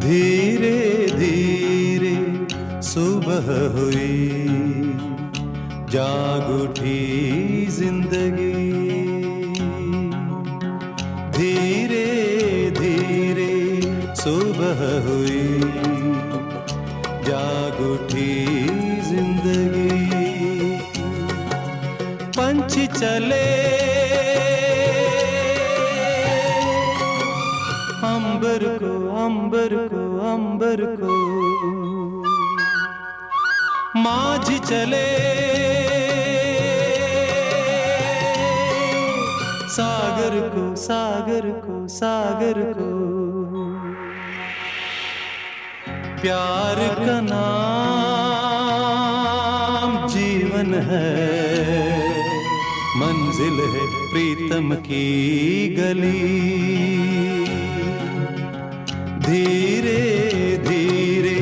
धीरे धीरे सुबह हुई, जाग उठी जिंदगी। धीरे धीरे सुबह हुई, जाग उठी जिंदगी। पंछी चले अंबर को अंबर को अंबर को, माझी चले सागर को सागर को सागर को। प्यार का नाम जीवन है, मंजिल है प्रीतम की गली। धीरे धीरे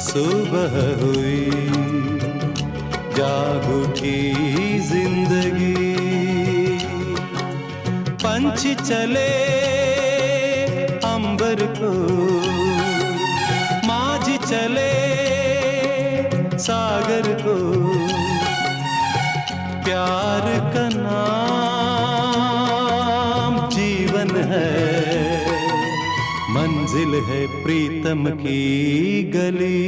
सुबह हुई, जाग उठी जिंदगी। पंछी चले अंबर को, माझी चले सागर को। प्यार का नाम जीवन है, मंजिल है प्रीतम की गली।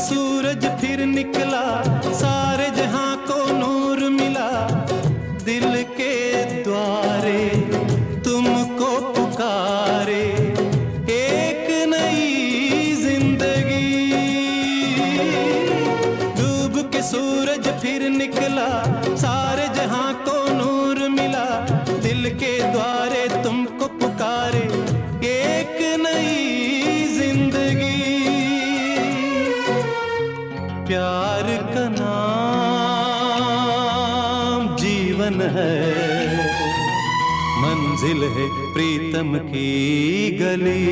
सूरज फिर निकला, सारे जहां को नूर मिला। दिल के द्वारे तुमको पुकारे एक नई जिंदगी। डूब के सूरज फिर निकला, सारे जहां को नूर मिला। दिल के द्वारे तुमको पुकारे एक नई जिंदगी। प्यार का नाम जीवन है, मंजिल है प्रीतम की गली।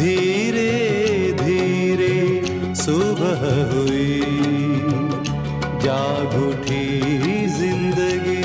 धीरे धीरे सुबह हुई, जाग उठी जिंदगी।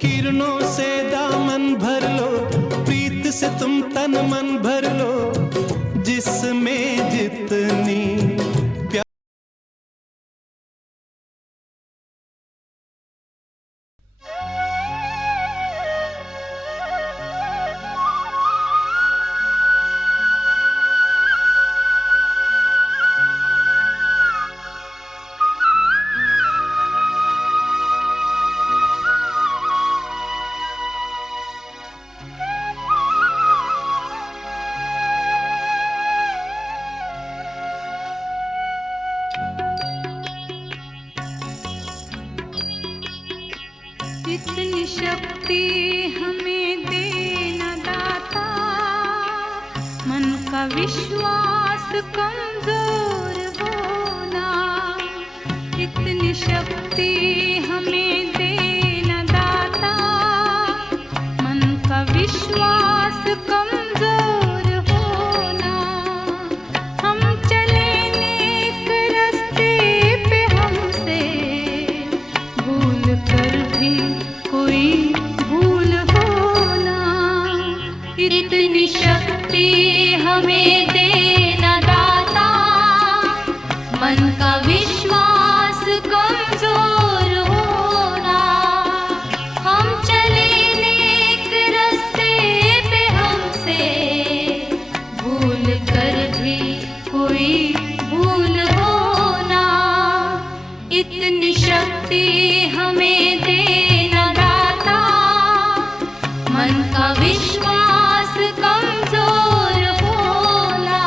किरणों से दामन भर लो, प्रीत से तुम तन मन भर लो, जिसमें जितनी इतनी शक्ति हमें देना दाता, मन का विश्वास कमजोर होना। इतनी शक्ति हमें देना दाता, मन का विश्वास कमजोर होना। हम चले नेक रास्ते पे, हमसे भूल कर भी कोई भूल होना। इतनी शक्ति हमें देना दाता, मन का विश्वास कमजोर होना। हम चले नेक रास्ते पे, हमसे भूल कर भी कोई भूल होना। इतनी शक्ति हमें देना दाता, मन का विश्वास कमजोर होना।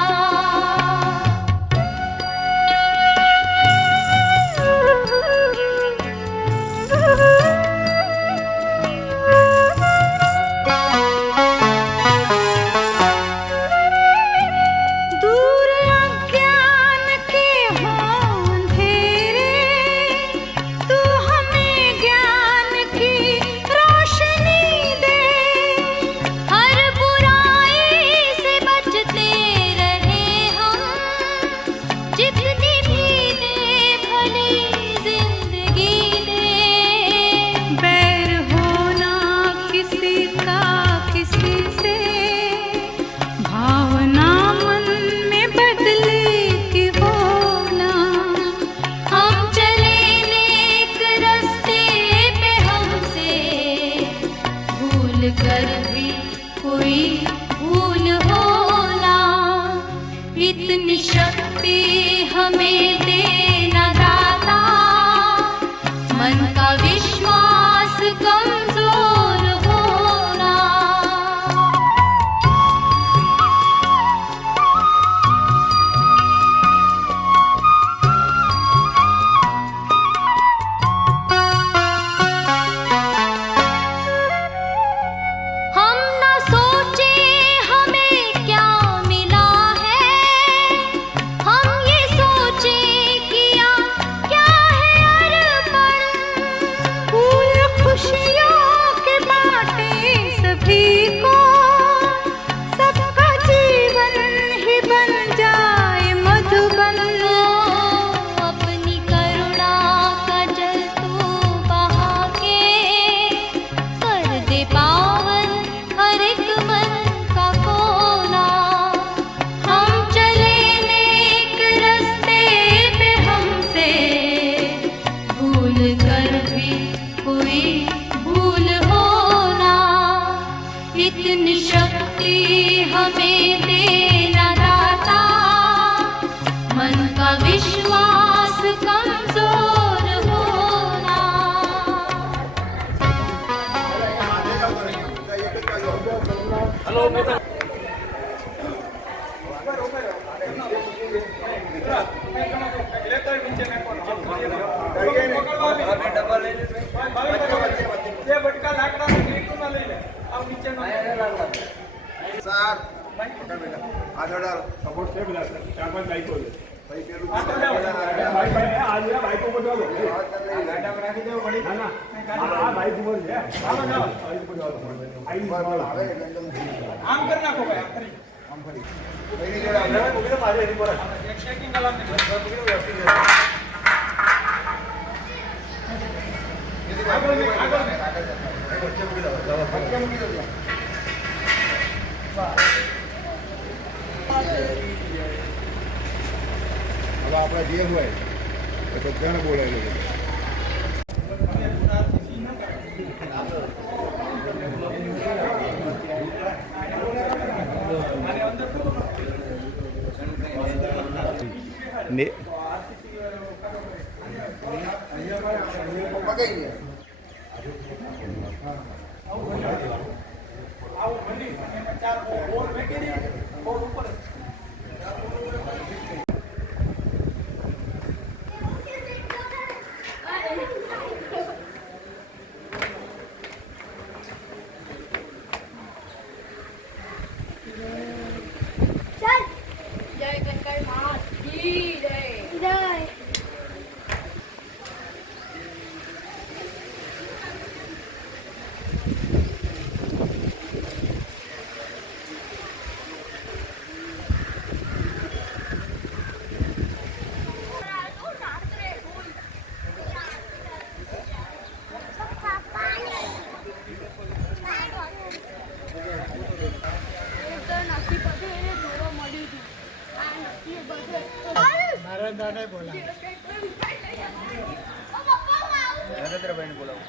दूर अज्ञान के हों अंधेरे, तू हमें ज्ञान की रोशनी दे। हर बुराई से बचते रहे हम, जितनी भी दे भली जिंदगी दे। बैर होना किसी का किसी से, भावना मन में बदले की होना। हम चले नेक रास्ते पे, हमसे भूल कर भी कोई भूल होना। इतनी शक्ति हमें देना दाता, मन का विश्वास कमजोर होना। हम न सोचे हमें क्या मिला है, हम ये सोचे किया क्या है अर्पण। फूल खुशियों के बांटे सभी को, सबका जीवन ही बन जाए मधुबन। अपनी करुणा का जल तू बहा के, कर दे पावन हर एक मन का कोना। हम चले नेक रास्ते पे, हमसे भूल कर भी कोई भूल होना। इतनी शक्ति हमें देना दाता, मन का विश्वास कमजोर होना। આમ કરી નાખો ભાઈ, આમ કરી આમ કરી ભાઈની જોડે આપણે મૂકી દો મારે એની પર એક શેકિંગ કલામ ને મૂકી દો વ્યવસ્થિત હવે આપણા જે હોય તો ઘણા બોલાવી લે. જય કંકર માત કી જય. મારા દાદાએ બોલાવ્યો. નરેન્દ્રભાઈને બોલાવો.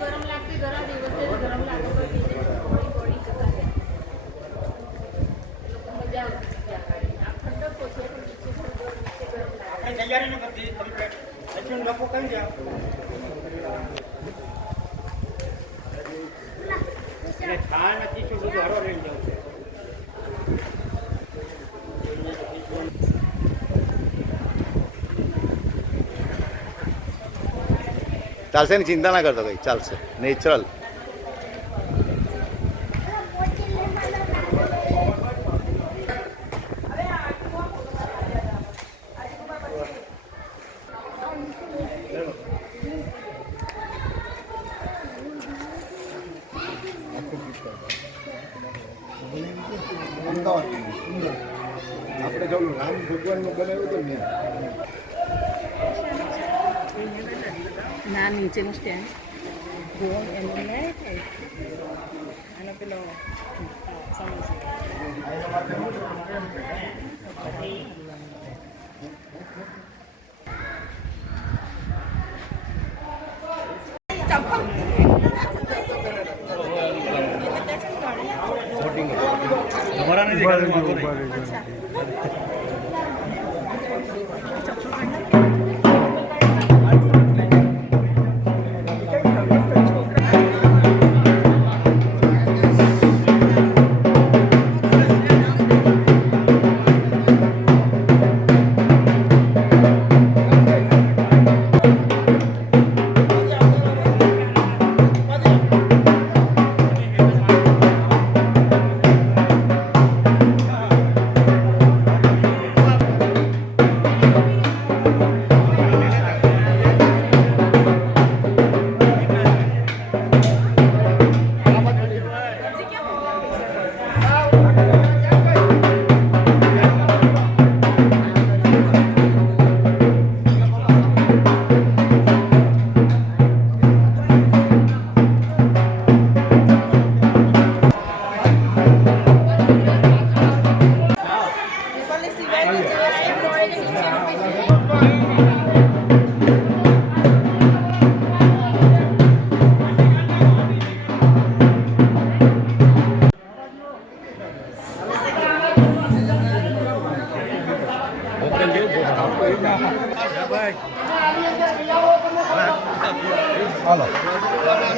ગરમ લાગતી ઘણા દિવસે ગરમ લાગે તો બોડી જતા રહે. લોકો મજા આવતી આ ઠંડક ઓછી આપણે તૈયારી ન કરતી તમે લોકો કહી દે. ખાવા નથી તો બધું હરો રહી જવું છે. ચાલશે ને, ચિંતા ના કરતો કઈ, ચાલશે નેચરલ. આપણે જો રામ ભગવાનનું બનાવ્યું હતું ને, ના નીચેનું સ્ટેન્ડ ગોળ એનું લે અને પેલો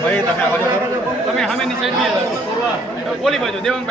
ભાઈ તમે આવો તમે સામેની સાઈડ ઓલી બાજુ દેવાંગ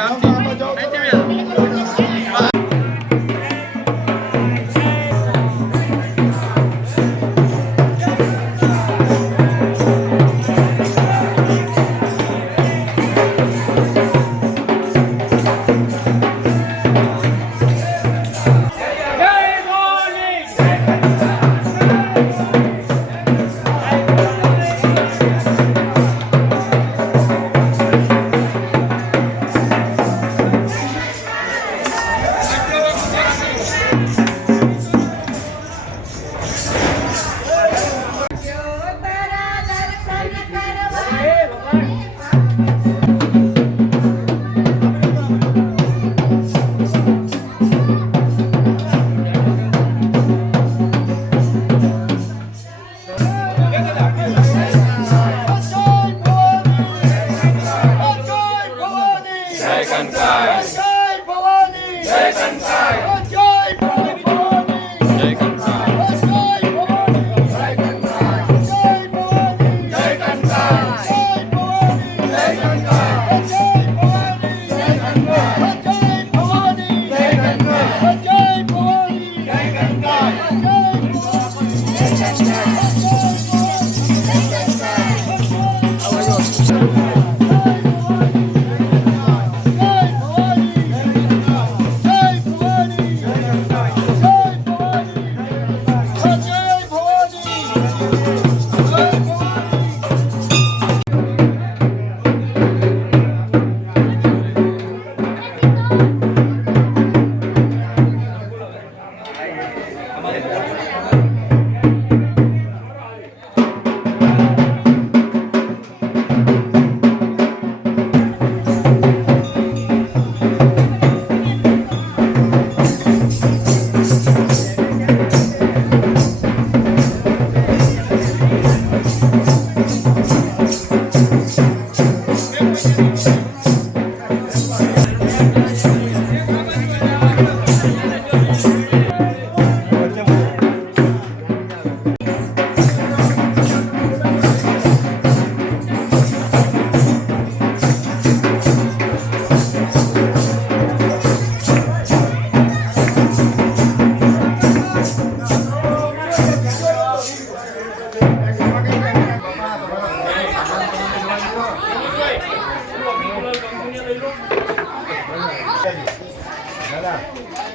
દાદા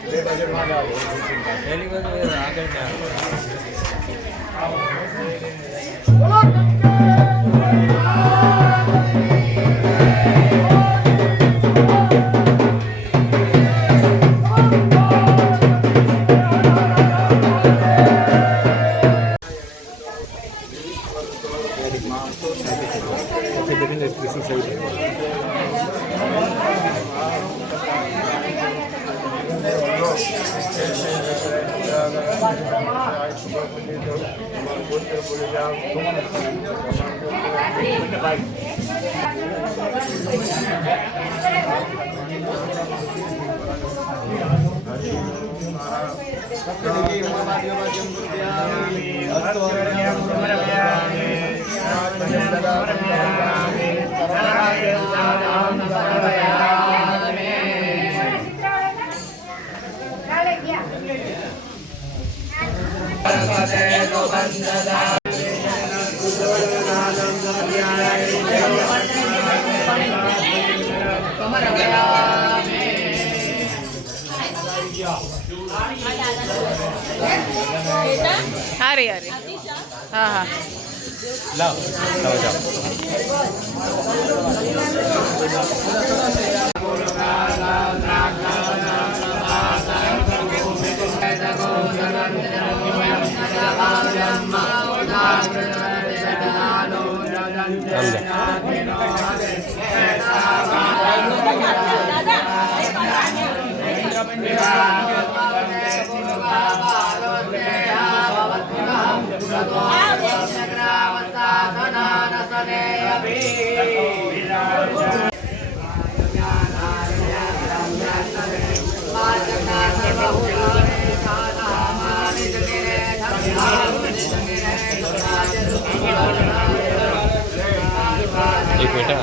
બે બજેટમાં જાઓ પહેલી બાજુ આગળ અરે અરે હા હા લાવ જાઓ एक बेटा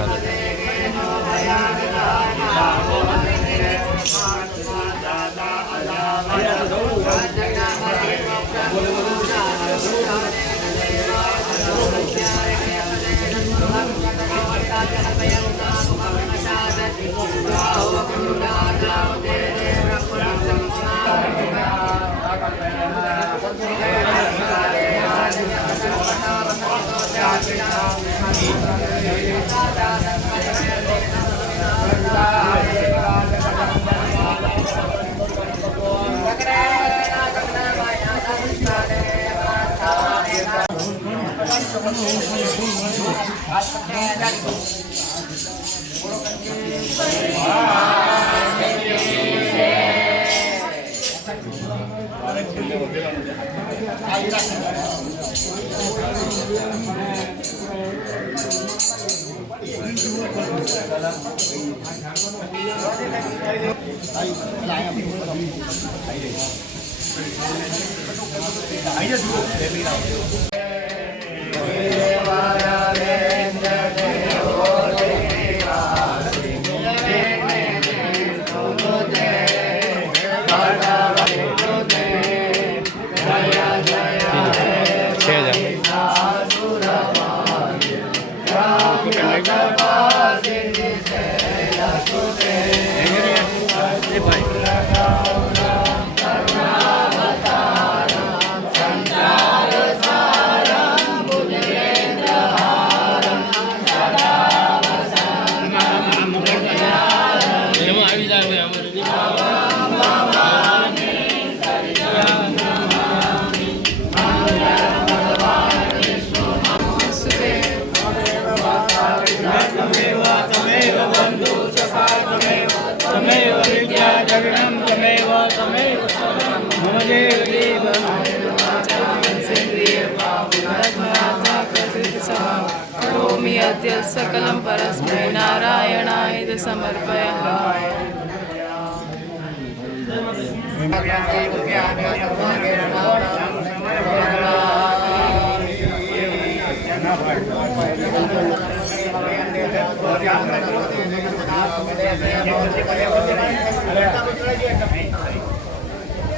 करोमि अद्य सकलं परस्मै नारायणाय समर्पयामि।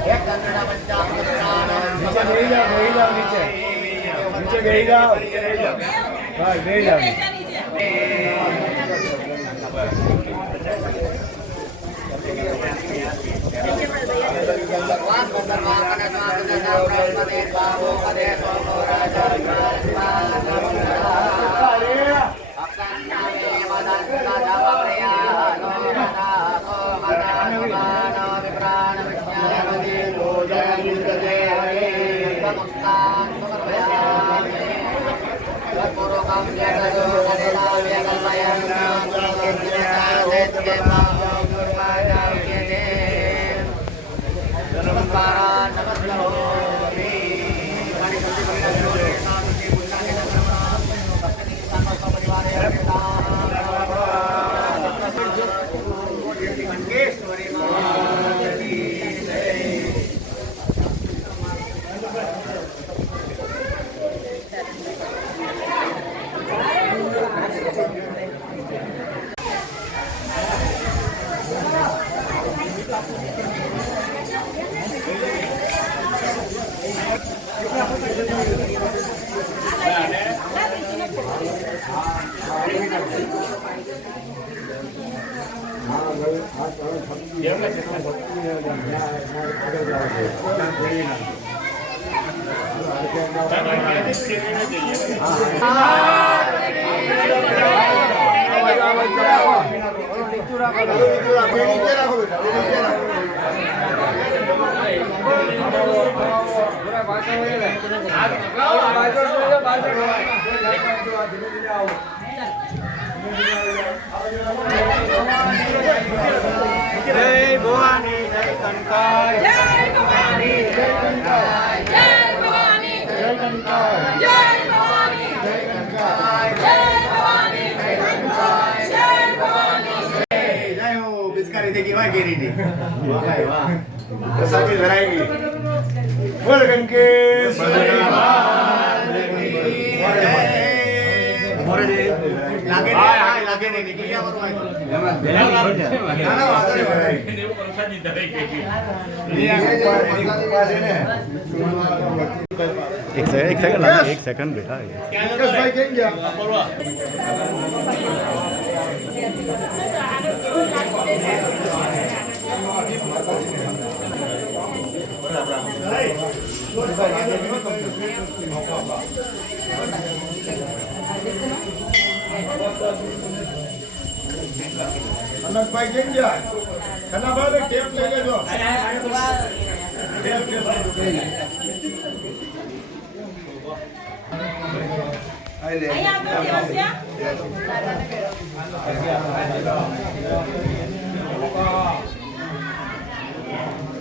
एक બેહી જાઓ નીચે બેહી જાઓ બસ બેહી જાઓ જય ભવાની જય કંકાય જય ભવાની જય કંકાય જય ભવાની જય કંકાય જય ભવાની જય કંકાય જય ભવાની જય કંકાય જય ભવાની જય હો બિસ્કારી દેખી વાહ કેરી ની વાહ ભાઈ વાહ સાચી ધરાઈ બોલ ગણકેશ લાગે નહીં નીકળી ગયા एक सेकंड बेटा અનંતભાઈ કેમ ગયા ખાના ભાવે ટેપ લઈ લેજો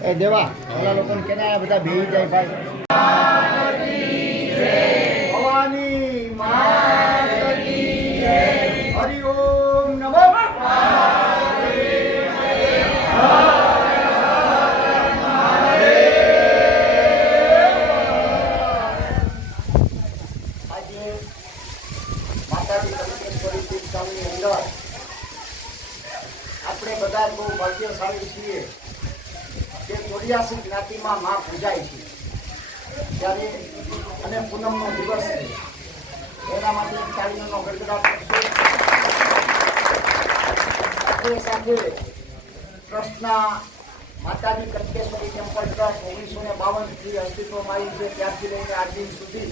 એ દેવા ઓલા લોકોને કેને બધા ભેગી જાય ભાઈ ભવાની માતા કી જય હરિ ઓમ નમઃ આપણે બધા બહુ ભાગ્યશાળી છીએ કે 84 જ્ઞાતિમાં માં પૂજાય છે ત્યારે અને પૂનમનો દિવસ છે એના માટે તાળીઓનો ગડગડાટ સાથે સાથે ટ્રસ્ટના માતાજી કંકેશ્વરી ટેમ્પલ ટ્રસ્ટ 1952 થી અસ્તિત્વમાં આવી છે ત્યારથી લઈને આજ દિન સુધી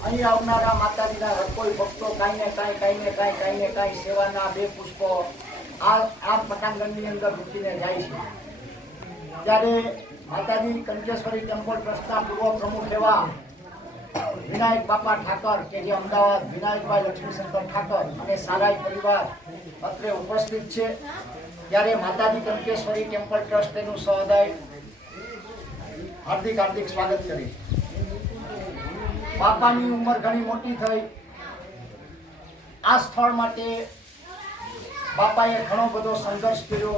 અહીં આવનારા માતાજીના રકોઈ ભક્તો કાંઈ ને કાંઈ સેવાના બે પુષ્પો આ પટાંગણની અંદર મૂકીને જાય છે ત્યારે માતાજી કંકેશ્વરી ટેમ્પલ ટ્રસ્ટના પૂર્વ પ્રમુખ એવા વિનાયક બાપા ઠાકર કે જે અમદાવાદ વિનાયકભાઈ લક્ષ્મીશંકર ઠાકર અને સારાઈ પરિવાર અત્રે ઉપસ્થિત છે ત્યારે માતાજી કંકેશ્વરી ટેમ્પલ ટ્રસ્ટ તેનું સહૃદય હાર્દિક સ્વાગત કરી બાપાની ઉંમર ઘણી મોટી થઈ આ સ્થળ માટે બાપાએ ઘણો બધો સંઘર્ષ કર્યો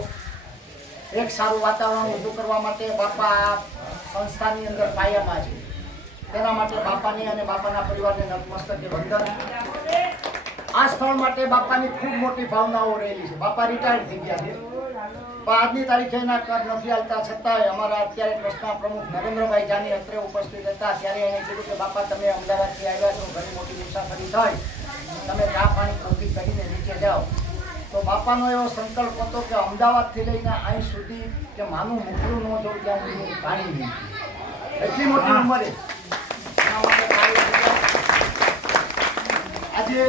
એક સારું વાતાવરણ ઊભું કરવા માટે બાપા આ સંસ્થાની અંદર કાયમમાં છે તેના માટે બાપાની અને બાપાના પરિવારને નતમસ્તકે વંદન આ સ્થળ માટે બાપાની ખૂબ મોટી ભાવનાઓ રહેલી છે બાપા રિટાયર્ડ થઈ ગયા છે પણ આજની તારીખે એના કર નથી હાલતા છતાંય અમારા અત્યારે ટ્રસ્ટના પ્રમુખ નરેન્દ્રભાઈ જાની અત્રે ઉપસ્થિત હતા ત્યારે એને કીધું કે બાપા તમે અમદાવાદથી આવ્યા છો, ઘણી મોટી મુસાફરી થાય, તમે ચા પાણી કોફી કરીને નીચે જાઓ. તો બાપાનો એવો સંકલ્પ હતો કે અમદાવાદથી લઈને અહીં સુધી કે માનું મોકલું ન જવું ત્યાં સુધી પાણી નહીં. એટલી મોટી ઉંમરે એના માટે કાર્ય કર્યા. આજે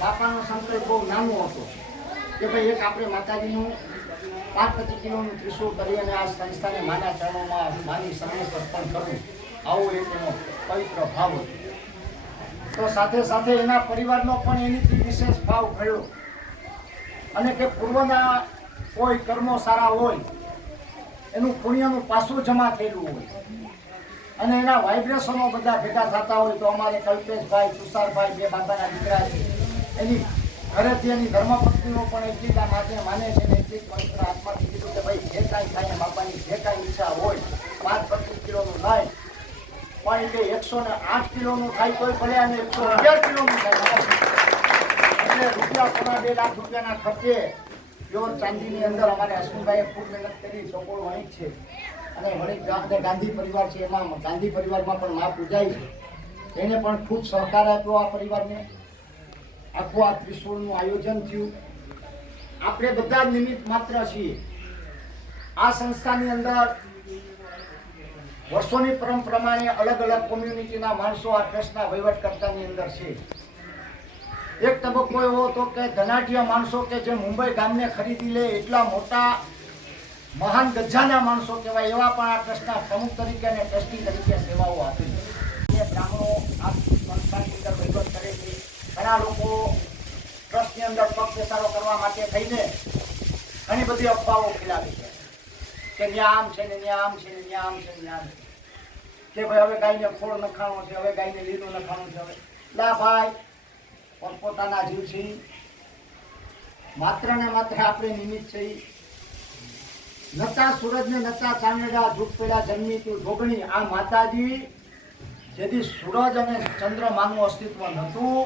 બાપાનો સંકલ્પ બહુ નાનો હતો કે ભાઈ એક આપણે માતાજીનું 5-25 કિલોનું ત્રિશૂળ કરી અને આ સંસ્થાને માના ચરણોમાં માની સમય અર્પણ કરવું, આવો એક એનો પવિત્ર ભાવ હતો. તો સાથે સાથે એના પરિવારનો પણ એની વિશેષ ભાવ ઘડ્યો અને કે પૂર્વના કોઈ કર્મો સારા હોય એનું પુણ્યનું પાસું જમા થયેલું હોય અને એના વાઇબ્રેશનો બધા ભેગા થતા હોય. તો અમારે કલ્પેશભાઈ, તુષારભાઈ, બે બાપાના દીકરા છે, એની ઘરેથી એની ધર્મપત્નીઓ પણ એટલી જ આ માને છે ને એટલી જ પવિત્ર આત્માથી કીધું કે ભાઈ જે કાંઈ થાય બાપાની જે કાંઈ ઈચ્છા હોય 5-25 કિલોનું થાય પણ એ 108 કિલોનું થાય તોય ભલે અને 111 કિલોનું થાય. એટલે રૂપિયા 2 લાખ રૂપિયાના ખર્ચે પ્યોર ચાંદીની અંદર અમારે અશ્વિનભાઈએ ખૂબ મહેનત કરી. ચોકોળ વણિક છે અને વણિક ગાંધી પરિવાર છે, એમાં ગાંધી પરિવારમાં પણ મા પૂજાઈ છે. એને પણ ખૂબ સહકાર આપ્યો આ પરિવારને. આખું આ ત્રિશૂળનું આયોજન થયું. આપણે બધા નિમિત્ત માત્ર છીએ. આ સંસ્થાની અંદર વર્ષોની પરંપરા પ્રમાણે અલગ અલગ કોમ્યુનિટીના માણસો આ ટ્રસ્ટના વહીવટકર્તાની અંદર છે. એક તબક્કો એવો હતો કે ધનાઢ્ય માણસો કે જે મુંબઈ ગામને ખરીદી લે એટલા મોટા મહાન ગજાના માણસો કહેવાય એવા પણ આ ટ્રસ્ટના પ્રમુખ તરીકે અને ટ્રસ્ટી તરીકે સેવાઓ આપી. બ્રાહ્મણો આ સંસ્થાની અંદર વહીવટ કરે છે. ઘણા લોકો ટ્રસ્ટની અંદર પગ પેસારો કરવા માટે થઈને ઘણી બધી અફવાઓ ફેલાવી છે કે ન્યા આમ છે ને ન્યા આમ છે ને ન્યા આમ છે ને ન્યા આમ છે કે ભાઈ હવે ગાયને ખોળ નખાણો છે, હવે ગાયને લીલું નખાણું છે. હવે લા ભાઈ પોતપોતાના જીવ છે, માત્ર ને માત્ર આપણે નિમિત્ત છે. નતા સૂરજ ને નતા ચાંદડા ધૂપ પેલા જન્મી તું જોગણી. આ માતાજી જેથી સૂરજ અને ચંદ્રમાનું અસ્તિત્વ નહોતું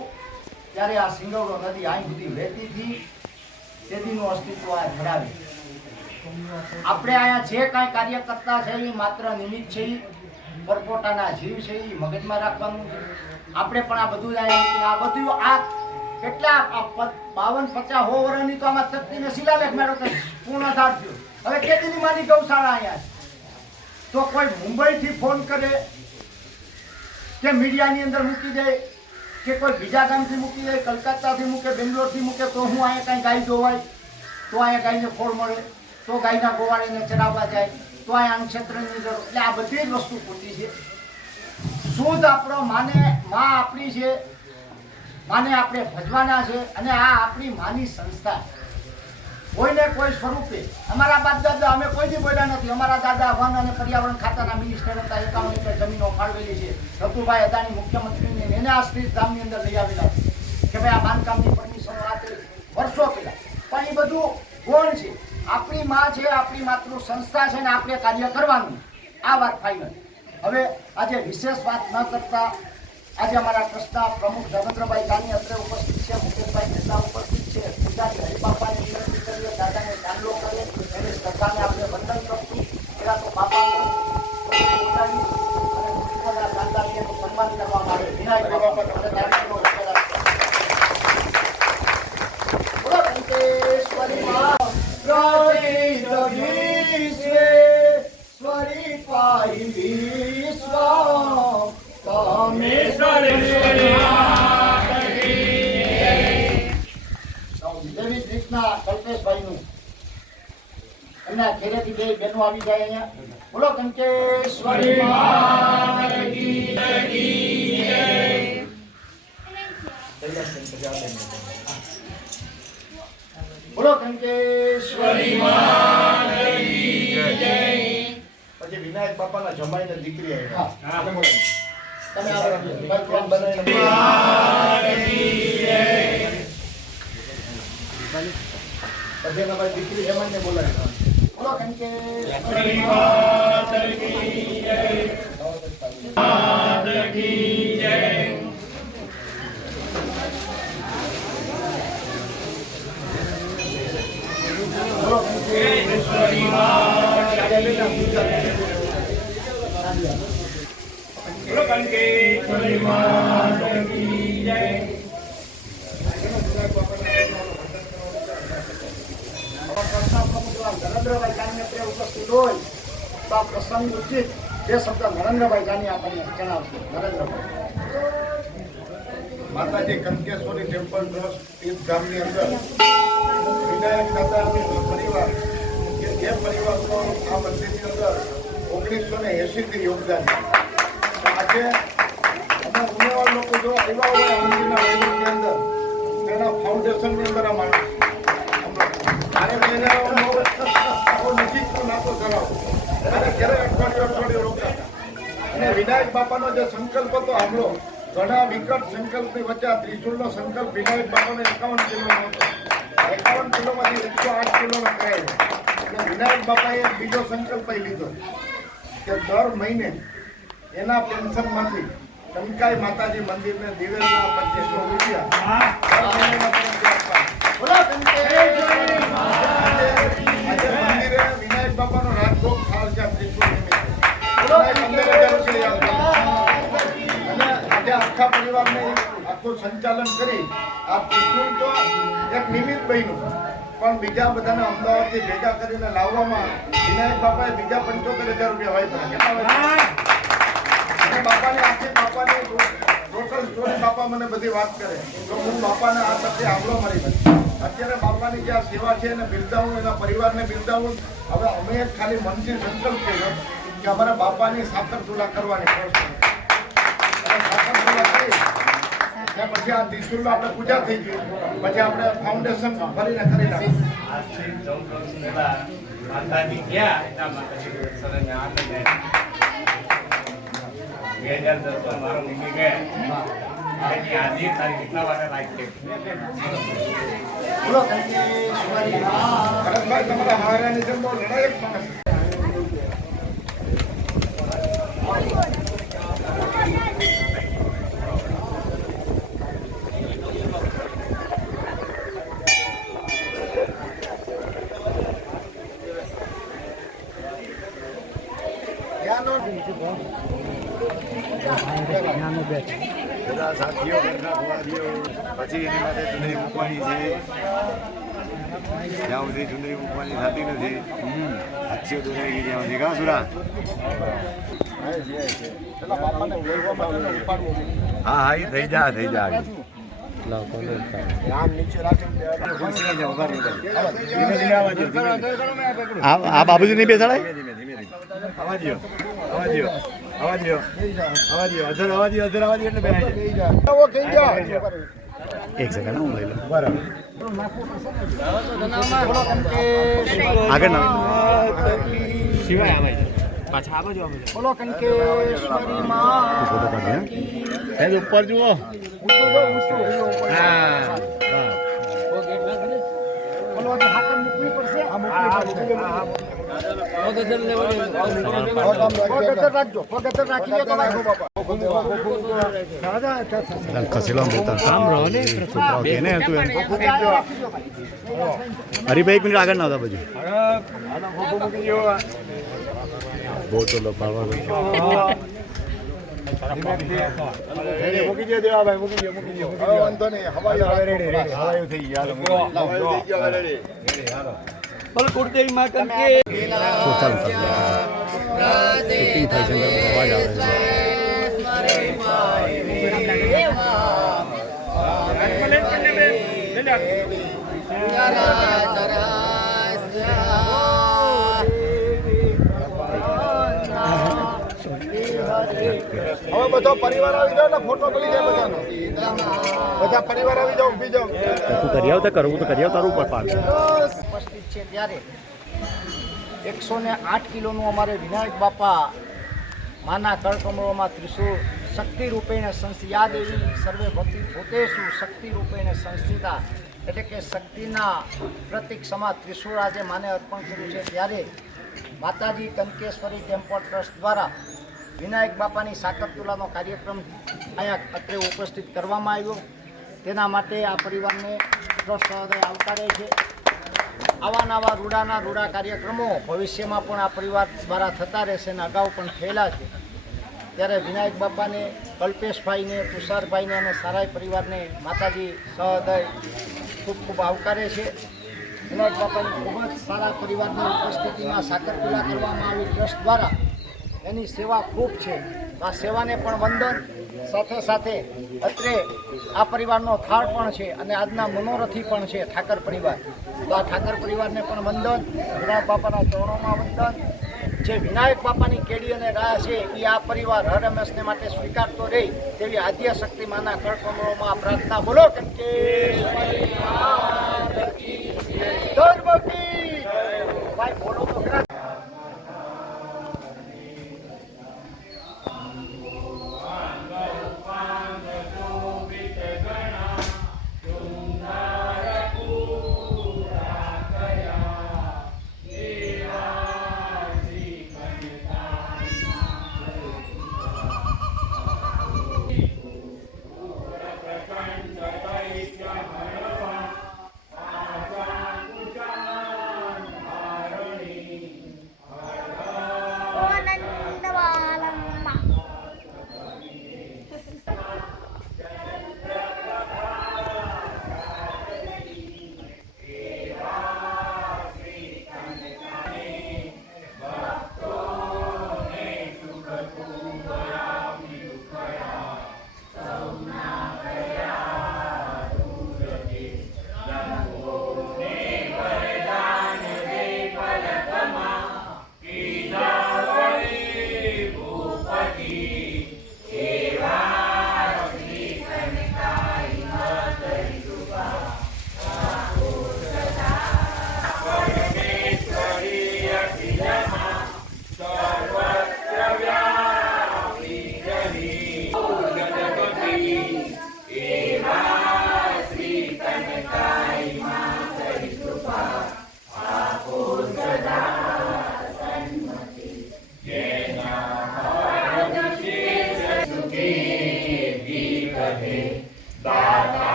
ત્યારે આ સિંગવડો નદી અહીં સુધી વહેતી હતી, તેદીનું અસ્તિત્વ આ ધરાવે. આપણે અહીંયા જે કાંઈ કાર્ય કરતા છે એ માત્ર નિમિત્ત છે, પરપોટાના જીવ છે, એ મગજમાં રાખવાનું છે. આપણે પણ આ બધું આ બધું આ કેટલા 52-50 વર્ષની તો આમાં તકતીને શિલાલેખ મેળો કે પૂર્ણધાર થયો. હવે કેટલી માની ગૌશાળા અહીંયા છે. તો કોઈ મુંબઈથી ફોન કરે કે મીડિયાની અંદર મૂકી દે કે કોઈ બીજા ગામથી મૂકી દે, કલકત્તાથી મૂકે, બેંગ્લોરથી મૂકે, તો હું અહીંયા કાંઈ ગાય જોવાય, તો અહીંયા ગાયને ફોડ મળે, તો ગાયના ગોવાળીને ચડાવવા જાય, તો અહીંયા અન્નક્ષેત્રની જરૂર. એટલે આ બધી જ વસ્તુ ખોટી છે. શુદ્ધ આપણો માં આપણી છે, માને આપણે ભજવાના છે અને આ આપણી માની સંસ્થા. કોઈને કોઈ સ્વરૂપે અમારા બાપ દાદા અમે કોઈ દી બોલ્યા નથી. અમારા દાદા વન અને પર્યાવરણ ખાતાના મિનિસ્ટર હતા. 51 એકર જમીનો ફાળવેલી છે. રઘુભાઈ અદાણી મુખ્યમંત્રીને એને આ સ્ત્રી ધામની અંદર લઈ આવેલા કે ભાઈ આ બાંધકામની પરમિશન આપે વર્ષો પહેલા. પણ એ બધું ગૌણ છે. આપણી માં છે, આપણી માતૃ સંસ્થા છે ને આપણે કાર્ય કરવાનું. આ વાત ફાઇનલ. હવે આજે વિશેષ વાત ન કરતા આજે અમારા ટ્રસ્ટના પ્રમુખ ધર્મેન્દ્રભાઈ જાની અત્રે ઉપસ્થિત છે, મુકેશભાઈ મહેતા ઉપસ્થિત છે. પૂજારી હરિબાપાને વિનંતી કરીએ દાદાને ચાંદલો કરે એની શ્રદ્ધાને આપણે વંદન કરશું. એના તો બાપાનું પૂજારી અને મુખ્યના દાદાજીનું સન્માન કરવામાં આવે. વિનાયક બાપા તમને દાદાનો બોલો કંકેશ્વરી માં સ્વરી પાઈ વિશ્વ જેવી રીતના કલ્પેશભાઈનું એમના ઘેરેથી બે બહેનો આવી જાય અહીંયા. બોલો કંકેશ્વરી બોલો કંકેશ્વરી પછી વિનાયક બાપાના જમાઈને દીકરી આવી. તમે આવો ભગવાન બનાવીને પછી એના ભાઈ દીકરી જમાઈને બોલાવી. બોલો કંકેશ્વરી બોલો કંકેશ્વરી બોલો કંકેશ્વરી માત કી જય. નરેન્દ્રભાઈ જાની અત્યારે ઉપસ્થિત હોય તો આ પ્રસંગ ઉચિત બે શબ્દ નરેન્દ્રભાઈ જાની આપણને જણાવશે. નરેન્દ્રભાઈ. માતાજી કંકેશ્વરી ટેમ્પલ ટ્રસ્ટ તીર્થ ગામની અંદર વિનાયક દાદાની પરિવાર કે જે પરિવારનો આ મંદિરની અંદર 1980 થી યોગદાન છે. આજે અમે ઉમેદવાર લોકો જો આવ્યા હોય આ મંદિરના વહીવટની અંદર એના ફાઉન્ડેશનની અંદર આ માણસ મારે નજીકનો નાતો ધરાવો અને ક્યારે અઠવાડિયું રોકાય અને વિનાયક બાપાનો જે સંકલ્પ હતો આપણો ઘણા વિકટ સંકલ્પની વચ્ચે આ ત્રિશુળનો સંકલ્પ વિનાયક બાપાનો 51 કિલોનો હતો. 51 કિલોમાંથી 108 કિલોનો કરાયો. અને વિનાયક બાપાએ બીજો સંકલ્પ લીધો કે દર મહિને એના પેન્શનમાંથી કંકાઈ માતાજી મંદિરને દિવેલના 2500 રૂપિયા દર મહિનાના પૈસા આપવા. બોલો કંકેશ્વરી માતાજી. આજે મંદિરે વિનાયક બાપાનો રાજભોગ થાળ છે ત્રિશુળ નિમિત્તે. બોલો 15,000 રૂપિયા અને આજે આખા પરિવારને આખું સંચાલન કરી આ ત્રિશુળ તો એક નિમિત્ત બન્યું પણ બીજા બધાને અમદાવાદથી ભેગા કરીને લાવવામાં વિનાયક બાપાએ બીજા 75,000 રૂપિયા વાપર્યા. કેટલા વાપર્યા? અને બાપાની આખી બાપાની ટોટલ સ્ટોરી બાપા મને બધી વાત કરે તો હું બાપાને આ તકે આંબળો મારી દઉં. અત્યારે બાપાની જે આ સેવા છે એને બિરદાવું, એના પરિવારને બિરદાવું. હવે અમે એક ખાલી મનથી સંકલ્પ કર્યો કે અમારે બાપાની સાકર ચૂલા કરવાની છે. પછી આ ત્રિશુળ આપણે પૂજા થઈ ગઈ પછી આપણે ફાઉન્ડેશન ભરીને કરી નાખ્યું. આજથી 14 વર્ષ પહેલા માતાજી ગયા એટલા માતાજી સરને આનંદ આવ્યો. 2010 મારો મમ્મી ગયા આજે તારીખ કેટલા વાગે રાખી બોલો કંકેશ્વરી માતાજી. ભરતભાઈ તમારા હારાની જેમ બહુ લડાયક માણસ. બધા સાથીઓ ઘરના ભુવાજીઓ પછી એની માટે ચુંદડી મૂકવાની છે. જ્યાં સુધી ચુંદડી મૂકવાની થતી નથી હાથીઓ દોરાઈ ગઈ જ્યાં સુધી કાં સુરા. હા હા એ થઈ જા આ બાબુજી નહીં બેસાડાય. એક સેકન્ડ હું લઈ લઉં. બરાબર આગળ ના બોલો કંકેશ્વરી માતાજી. ઉપર જુઓ. બોલો આજે હાકર મૂકવી પડશે. પગથર રાખજો. પગથર રાખી લો તો રાખો બાપા. ખસેલો બોલતા સાંભળો ને છોકરાઓ કે ને તું એમ હરીભાઈ 1 મિનિટ આગળ ના આવતા પછી બહુ તો લપાડવા મૂકી દે દેવા ભાઈ મૂકી દે વાંધો નહીં. હવાયું રેડી હવાયું થઈ ગયા બોલો કુળદેવી માં કંકે ચાલો શૂટિંગ થાય છે અવાજ આવે છે. હવે બધો પરિવાર આવી જાવ ને ફોટો પડી જાય બધાનો. બધા પરિવાર આવી જાવ ઊભી જાવ. તું કરી આવતા કરવું તો કરી આવ તારું ઉપર પાડ ઉપસ્થિત છે ત્યારે 108 કિલોનું અમારે વિનાયક બાપા માના કરકમળોમાં ત્રિશુળ શક્તિ રૂપેણ સંસ્થિયા દેવી સર્વે ભૂતેષુ શક્તિ રૂપેણ સંસ્થિતા એટલે કે શક્તિના પ્રતિક સમા ત્રિશુળ આજે માને અર્પણ કર્યું છે. ત્યારે માતાજી કંકેશ્વરી ટેમ્પલ ટ્રસ્ટ દ્વારા વિનાયક બાપાની સાકર ચૂલાનો કાર્યક્રમ અહીંયા અત્રે ઉપસ્થિત કરવામાં આવ્યો. તેના માટે આ પરિવારને ટ્રસ્ટ આવકારે છે. આવા નવા રૂડા કાર્યક્રમો ભવિષ્યમાં પણ આ પરિવાર દ્વારા થતા રહેશે અને અગાઉ પણ થયેલા છે. ત્યારે વિનાયક બાપાને, કલ્પેશભાઈને, તુષારભાઈને અને સારાય પરિવારને માતાજી સહૃદય ખૂબ ખૂબ આવકારે છે. વિનાયક બાપાની ખૂબ જ સારા પરિવારની ઉપસ્થિતિમાં સાકર પૂજા કરવામાં આવી ટ્રસ્ટ દ્વારા. એની સેવા ખૂબ છે. આ સેવાને પણ વંદન. સાથે સાથે અત્રે આ પરિવારનો થાળ પણ છે અને આજના મનોરથી પણ છે ઠાકર પરિવાર. તો આ ઠાકર પરિવારને પણ વંદન. વિનાયક બાપાના ચરણોમાં વંદન. જે વિનાયક બાપાની કેડી અને રાહ છે એ આ પરિવાર હર હંમેશને માટે સ્વીકારતો રહે તેવી આદ્ય શક્તિ માના કળકમળોમાં પ્રાર્થના. બોલો કે ભાઈ બોલો તો ખરા.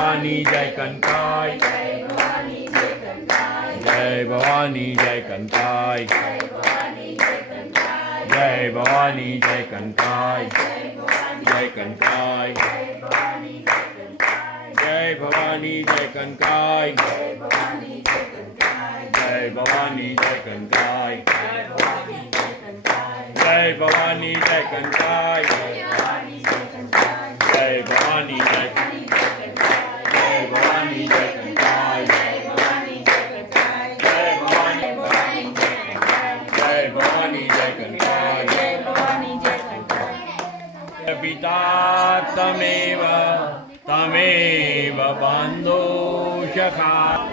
ભવાની જય કંકાય, જય ભવાની જય કંકાય, જય ભવાની જય કંકાય, જય ભવાની જય કંકાય, જય કંકાય, જય ભવાની જય કંકાય, જય ભવાની જય કંકાય, જય ભવાની જય કંકાય, જય ભવાની જય પિતા તમેવ બંધો સખા